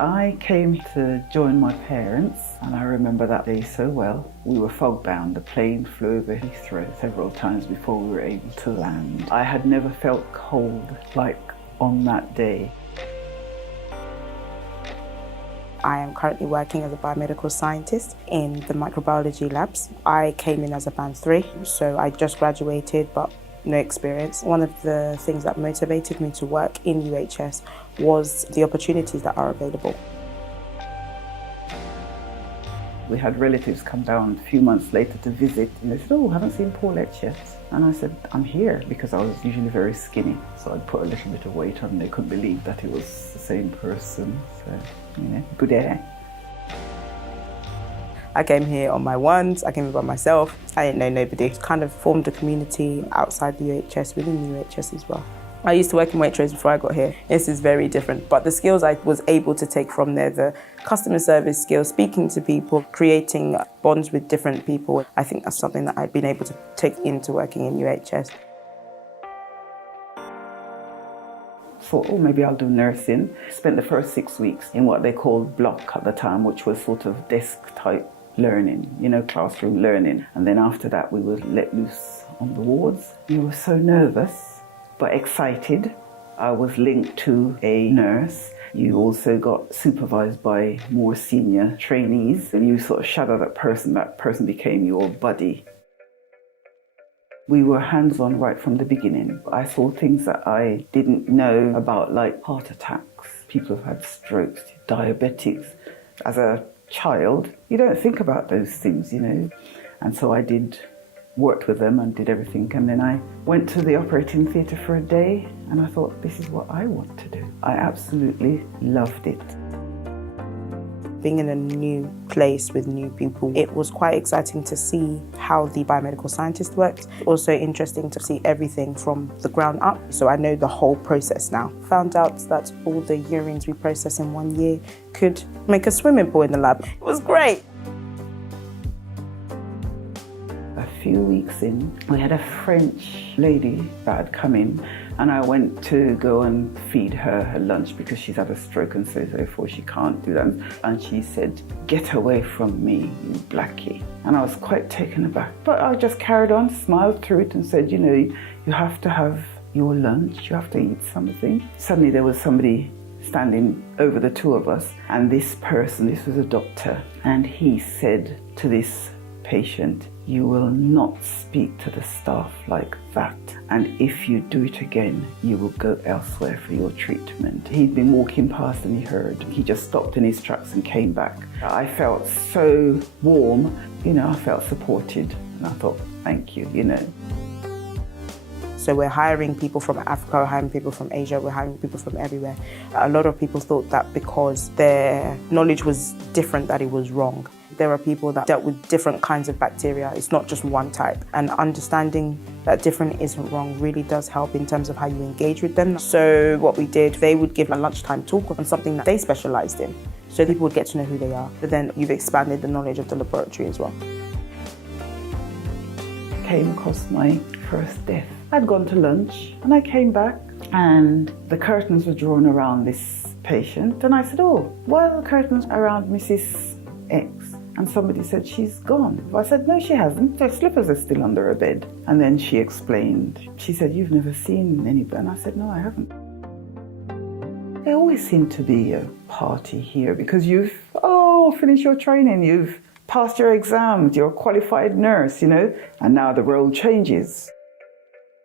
I came to join my parents, and I remember that day so well. We were fog-bound. The plane flew over Heathrow several times before we were able to land. I had never felt cold like on that day. I am currently working as a biomedical scientist in the microbiology labs. I came in as a band 3, so I just graduated, but no experience. One of the things that motivated me to work in UHS was the opportunities that are available. We had relatives come down a few months later to visit, and they said, "Oh, haven't seen Paulette yet." And I said, "I'm here," because I was usually very skinny, so I'd put a little bit of weight on, and they couldn't believe that it was the same person. So, good air. I came here on my ones, I came here by myself. I didn't know nobody. Kind of formed a community outside the UHS, within the UHS as well. I used to work in Waitrose before I got here. This is very different, but the skills I was able to take from there, the customer service skills, speaking to people, creating bonds with different people, I think that's something that I've been able to take into working in UHS. Thought, oh, maybe I'll do nursing. Spent the first 6 weeks in what they called block at the time, which was sort of desk type learning, classroom learning. And then after that, we were let loose on the wards. We were so nervous, but excited. I was linked to a nurse. You also got supervised by more senior trainees, and you sort of shadow that person became your buddy. We were hands-on right from the beginning. I saw things that I didn't know about, like heart attacks. People have had strokes, diabetics. As a child, you don't think about those things, And so I worked with them and did everything. And then I went to the operating theatre for a day, and I thought, this is what I want to do. I absolutely loved it. Being in a new place with new people, it was quite exciting to see how the biomedical scientist works. Also interesting to see everything from the ground up. So I know the whole process now. Found out that all the urines we process in 1 year could make a swimming pool in the lab. It was great. A few weeks in, we had a French lady that had come in, and I went to go and feed her lunch because she's had a stroke and so therefore she can't do that. And she said, "Get away from me, you blackie." And I was quite taken aback. But I just carried on, smiled through it and said, you have to have your lunch, you have to eat something. Suddenly there was somebody standing over the two of us, and this was a doctor, and he said to this patient, "You will not speak to the staff like that, and if you do it again, you will go elsewhere for your treatment." He'd been walking past and he heard. He just stopped in his tracks and came back. I felt so warm, I felt supported, and I thought, thank you, So we're hiring people from Africa, we're hiring people from Asia, we're hiring people from everywhere. A lot of people thought that because their knowledge was different that it was wrong. There are people that dealt with different kinds of bacteria. It's not just one type. And understanding that different isn't wrong really does help in terms of how you engage with them. So what we did, they would give a lunchtime talk on something that they specialised in. So people would get to know who they are. But then you've expanded the knowledge of the laboratory as well. Came across my first death. I'd gone to lunch and I came back and the curtains were drawn around this patient. And I said, "Oh, why are the curtains around Mrs. X?" And somebody said, "She's gone." I said, "No, she hasn't. Her slippers are still under her bed." And then she explained. She said, "You've never seen anybody?" And I said, "No, I haven't." There always seemed to be a party here because you've finished your training, you've passed your exams, you're a qualified nurse, and now the role changes.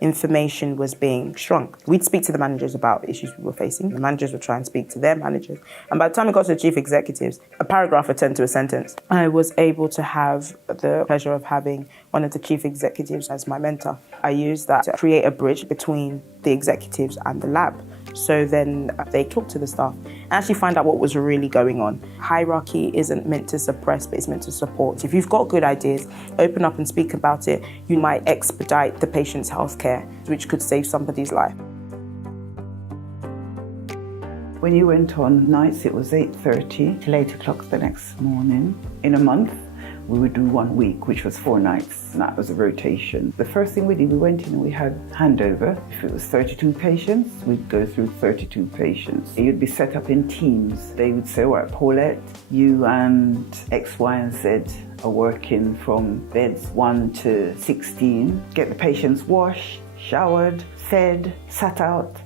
Information was being shrunk. We'd speak to the managers about issues we were facing. The managers would try and speak to their managers. And by the time it got to the chief executives, a paragraph would turn to a sentence. I was able to have the pleasure of having one of the chief executives as my mentor. I used that to create a bridge between the executives and the lab. So then they talk to the staff and actually find out what was really going on. Hierarchy isn't meant to suppress, but it's meant to support. If you've got good ideas, open up and speak about it. You might expedite the patient's healthcare, which could save somebody's life. When you went on nights, it was 8:30 till 8 o'clock the next morning. In a month, we would do 1 week, which was 4 nights, and that was a rotation. The first thing we did, we went in and we had handover. If it was 32 patients, we'd go through 32 patients. You'd be set up in teams. They would say, all right, Paulette, you and X, Y, and Z are working from beds 1 to 16. Get the patients washed, showered, fed, sat out.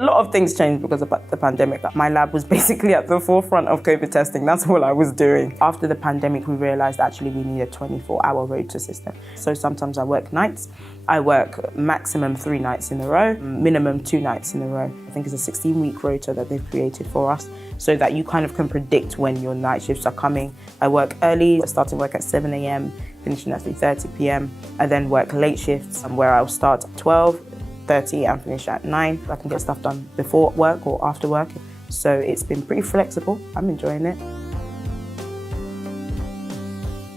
A lot of things changed because of the pandemic. My lab was basically at the forefront of COVID testing. That's all I was doing. After the pandemic, we realized actually we need a 24-hour rota system. So sometimes I work nights. I work maximum 3 nights in a row, minimum 2 nights in a row. I think it's a 16-week rota that they've created for us so that you kind of can predict when your night shifts are coming. I work early, starting work at 7 a.m., finishing at 3:30 p.m. I then work late shifts where I'll start at 12:30 and finish at 9. I can get stuff done before work or after work. So it's been pretty flexible. I'm enjoying it.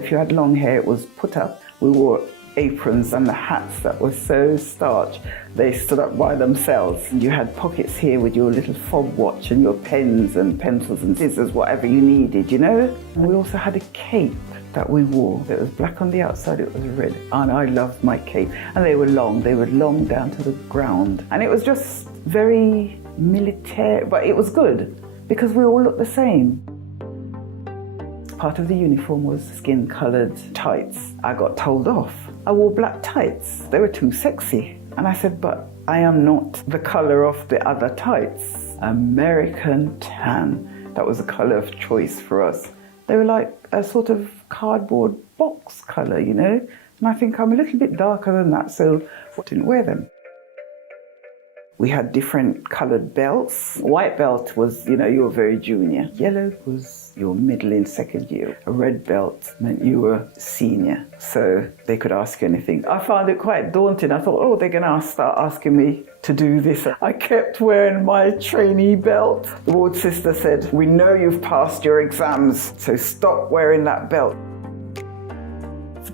If you had long hair, it was put up. We wore aprons and the hats that were so starched, they stood up by themselves. And you had pockets here with your little fob watch and your pens and pencils and scissors, whatever you needed, you know? And we also had a cape that we wore. It was black on the outside, it was red. And I loved my cape. And they were long down to the ground. And it was just very military, but it was good because we all looked the same. Part of the uniform was skin-coloured tights. I got told off. I wore black tights. They were too sexy. And I said, but I am not the colour of the other tights. American tan. That was the colour of choice for us. They were like a sort of cardboard box colour, you know? And I think I'm a little bit darker than that, so I didn't wear them. We had different coloured belts. White belt was, you know, you were very junior. Yellow was your middle in second year. A red belt meant you were senior, so they could ask you anything. I found it quite daunting. I thought, oh, they're going to start asking me to do this. I kept wearing my trainee belt. The ward sister said, we know you've passed your exams, so stop wearing that belt.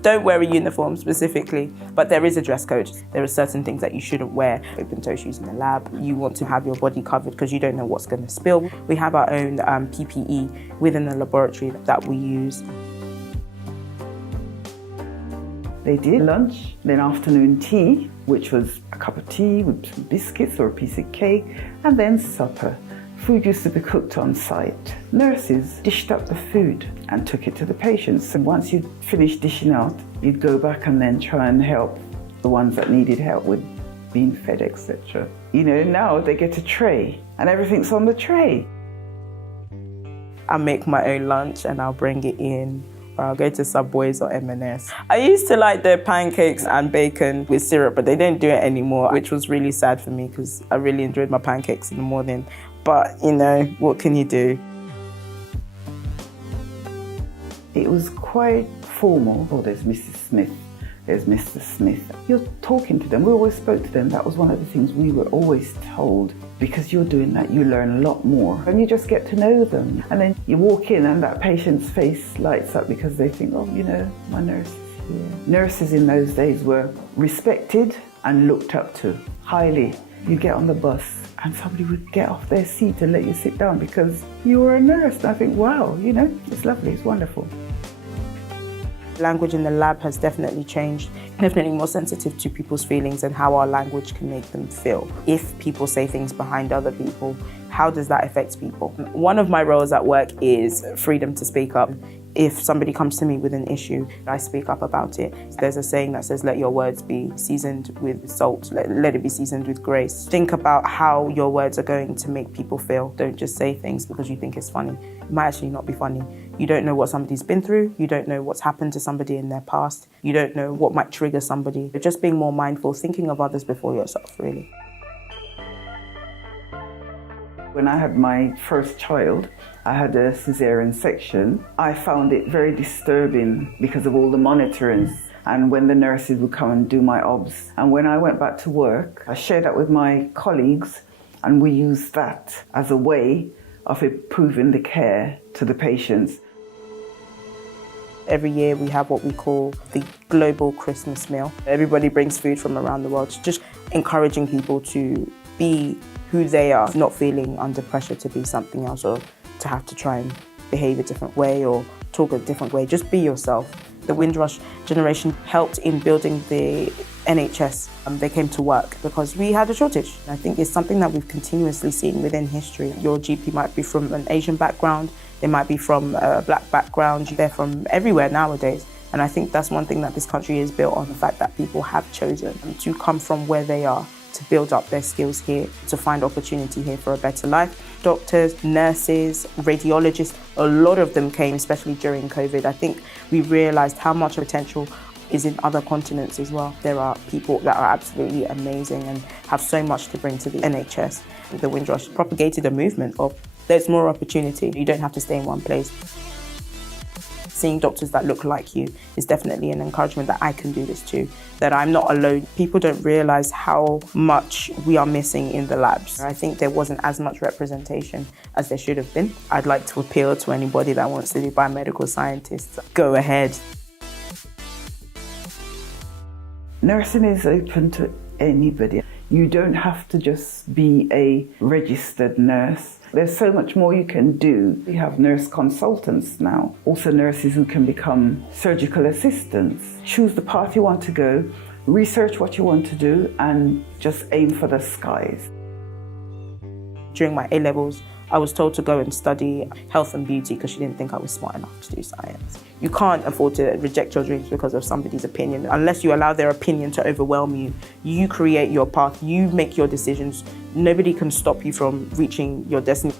Don't wear a uniform specifically, but there is a dress code. There are certain things that you shouldn't wear. Open-toe shoes in the lab. You want to have your body covered because you don't know what's going to spill. We have our own PPE within the laboratory that we use. They did lunch, then afternoon tea, which was a cup of tea with some biscuits or a piece of cake, and then supper. Food used to be cooked on site. Nurses dished up the food and took it to the patients. And once you'd finished dishing out, you'd go back and then try and help the ones that needed help with being fed, etc. You know, now they get a tray and everything's on the tray. I make my own lunch and I'll bring it in, or I'll go to Subway's or M&S. I used to like their pancakes and bacon with syrup, but they don't do it anymore, which was really sad for me because I really enjoyed my pancakes in the morning. But, you know, what can you do? It was quite formal. Oh, there's Mrs. Smith, there's Mr. Smith. You're talking to them. We always spoke to them. That was one of the things we were always told. Because you're doing that, you learn a lot more. And you just get to know them. And then you walk in and that patient's face lights up because they think, oh, you know, my nurse is here. Nurses in those days were respected and looked up to highly. You get on the bus and somebody would get off their seat and let you sit down because you were a nurse. And I think, wow, you know, it's lovely, it's wonderful. Language in the lab has definitely changed, definitely more sensitive to people's feelings and how our language can make them feel. If people say things behind other people, how does that affect people? One of my roles at work is freedom to speak up. If somebody comes to me with an issue, I speak up about it. There's a saying that says, let your words be seasoned with salt, let it be seasoned with grace. Think about how your words are going to make people feel. Don't just say things because you think it's funny. It might actually not be funny. You don't know what somebody's been through. You don't know what's happened to somebody in their past. You don't know what might trigger somebody. Just being more mindful, thinking of others before yourself, really. When I had my first child, I had a cesarean section. I found it very disturbing because of all the monitoring and when the nurses would come and do my obs. And when I went back to work, I shared that with my colleagues and we used that as a way of improving the care to the patients. Every year we have what we call the Global Christmas Meal. Everybody brings food from around the world, just encouraging people to be who they are, not feeling under pressure to be something else or to have to try and behave a different way or talk a different way. Just be yourself. The Windrush Generation helped in building the NHS. They came to work because we had a shortage. I think it's something that we've continuously seen within history. Your GP might be from an Asian background, they might be from a black background, they're from everywhere nowadays. And I think that's one thing that this country is built on, the fact that people have chosen to come from where they are, to build up their skills here, to find opportunity here for a better life. Doctors, nurses, radiologists, a lot of them came, especially during COVID. I think we realised how much potential is in other continents as well. There are people that are absolutely amazing and have so much to bring to the NHS. The Windrush propagated a movement of there's more opportunity. You don't have to stay in one place. Seeing doctors that look like you is definitely an encouragement that I can do this too, that I'm not alone. People don't realise how much we are missing in the labs. I think there wasn't as much representation as there should have been. I'd like to appeal to anybody that wants to do biomedical scientists. Go ahead. Nursing is open to anybody. You don't have to just be a registered nurse. There's so much more you can do. We have nurse consultants now, also nurses who can become surgical assistants. Choose the path you want to go, research what you want to do, and just aim for the skies. During my A-levels, I was told to go and study health and beauty because she didn't think I was smart enough to do science. You can't afford to reject your dreams because of somebody's opinion. Unless you allow their opinion to overwhelm you, you create your path, you make your decisions. Nobody can stop you from reaching your destiny.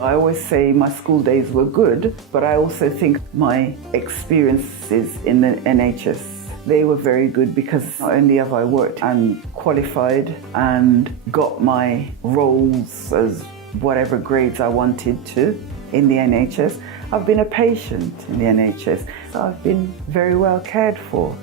I always say my school days were good, but I also think my experiences in the NHS, they were very good because not only have I worked and qualified and got my roles as whatever grades I wanted to in the NHS, I've been a patient in the NHS, so I've been very well cared for.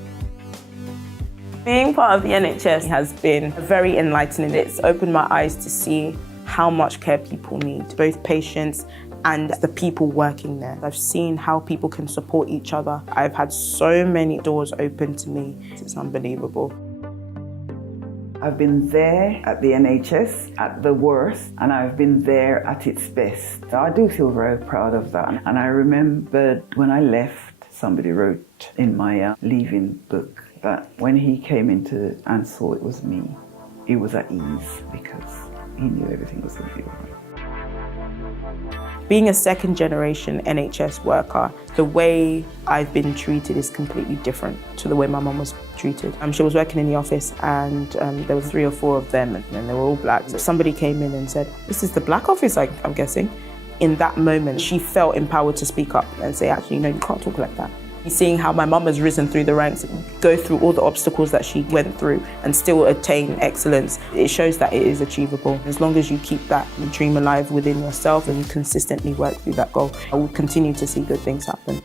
Being part of the NHS has been very enlightening. It's opened my eyes to see how much care people need, both patients and the people working there. I've seen how people can support each other. I've had so many doors open to me. It's unbelievable. I've been there at the NHS at the worst, and I've been there at its best. I do feel very proud of that. And I remembered when I left, somebody wrote in my leaving book that when he came into and saw it was me, he was at ease because he knew everything was going to be all right. Being a second generation NHS worker, the way I've been treated is completely different to the way my mum was treated. She was working in the office and there were 3 or 4 of them and they were all black. So somebody came in and said, "This is the black office, I'm guessing." In that moment, she felt empowered to speak up and say, actually, no, you can't talk like that. Seeing how my mum has risen through the ranks, go through all the obstacles that she went through and still attain excellence, it shows that it is achievable. As long as you keep that dream alive within yourself and you consistently work through that goal, I will continue to see good things happen.